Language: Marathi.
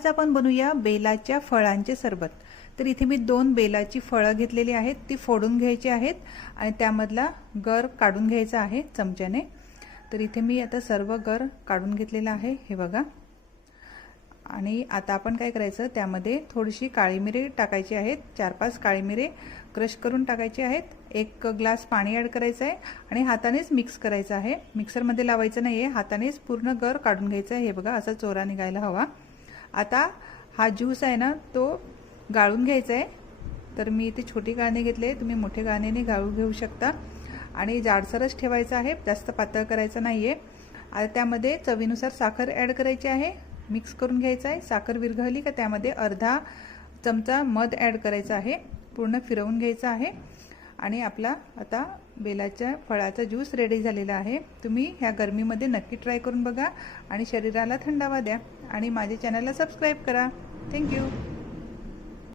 आज आपण बनवूया बेलाच्या फळांचे सरबत। तर इथे मी 2 बेलाची फळं घेतलेली आहेत, ती फोडून घ्यायची आहेत आणि त्यामधला गर काढून घ्यायचा आहे चमच्याने। तर इथे मी आता सर्व गर काढून घेतलेला आहे, हे बघा। आणि आता आपण काय करायचं, त्यामध्ये थोडीशी काळी मिरी टाकायची आहेत, 4-5 काळी मिरी क्रश करून टाकायची आहेत। 1 ग्लास पाणी ॲड करायचं आहे आणि हातानेच मिक्स करायचं आहे, मिक्सरमध्ये लावायचं नाहीये, हातानेच पूर्ण गर काढून घ्यायचा आहे। हे बघा, असा चोरा निघायला हवा। आता हा ज्यूस आहे ना, तो गाळून घ्यायचा आहे। तर मी इथे छोटी गाळणी घेतली, तुम्ही मोठे गाळणीने गाळून घेऊ शकता आणि जाडसरच ठेवायचा आहे, जास्त पातळ करायचं नाहीये। आता त्यामध्ये चवीनुसार साखर ॲड करायची आहे, मिक्स करून घ्यायचं आहे। साखर विरघळली का त्यामध्ये अर्धा चमचा मध ॲड करायचा आहे, पूर्ण फिरवून घ्यायचं आहे आणि आपला आता बेलाच्या फळाचा ज्यूस रेडी झालेला आहे। तुम्ही ह्या गरमीमध्ये नक्की ट्राय करून बघा आणि शरीराला थंडावा द्या आणि माझ्या चॅनलला सबस्क्राइब करा। थँक्यू।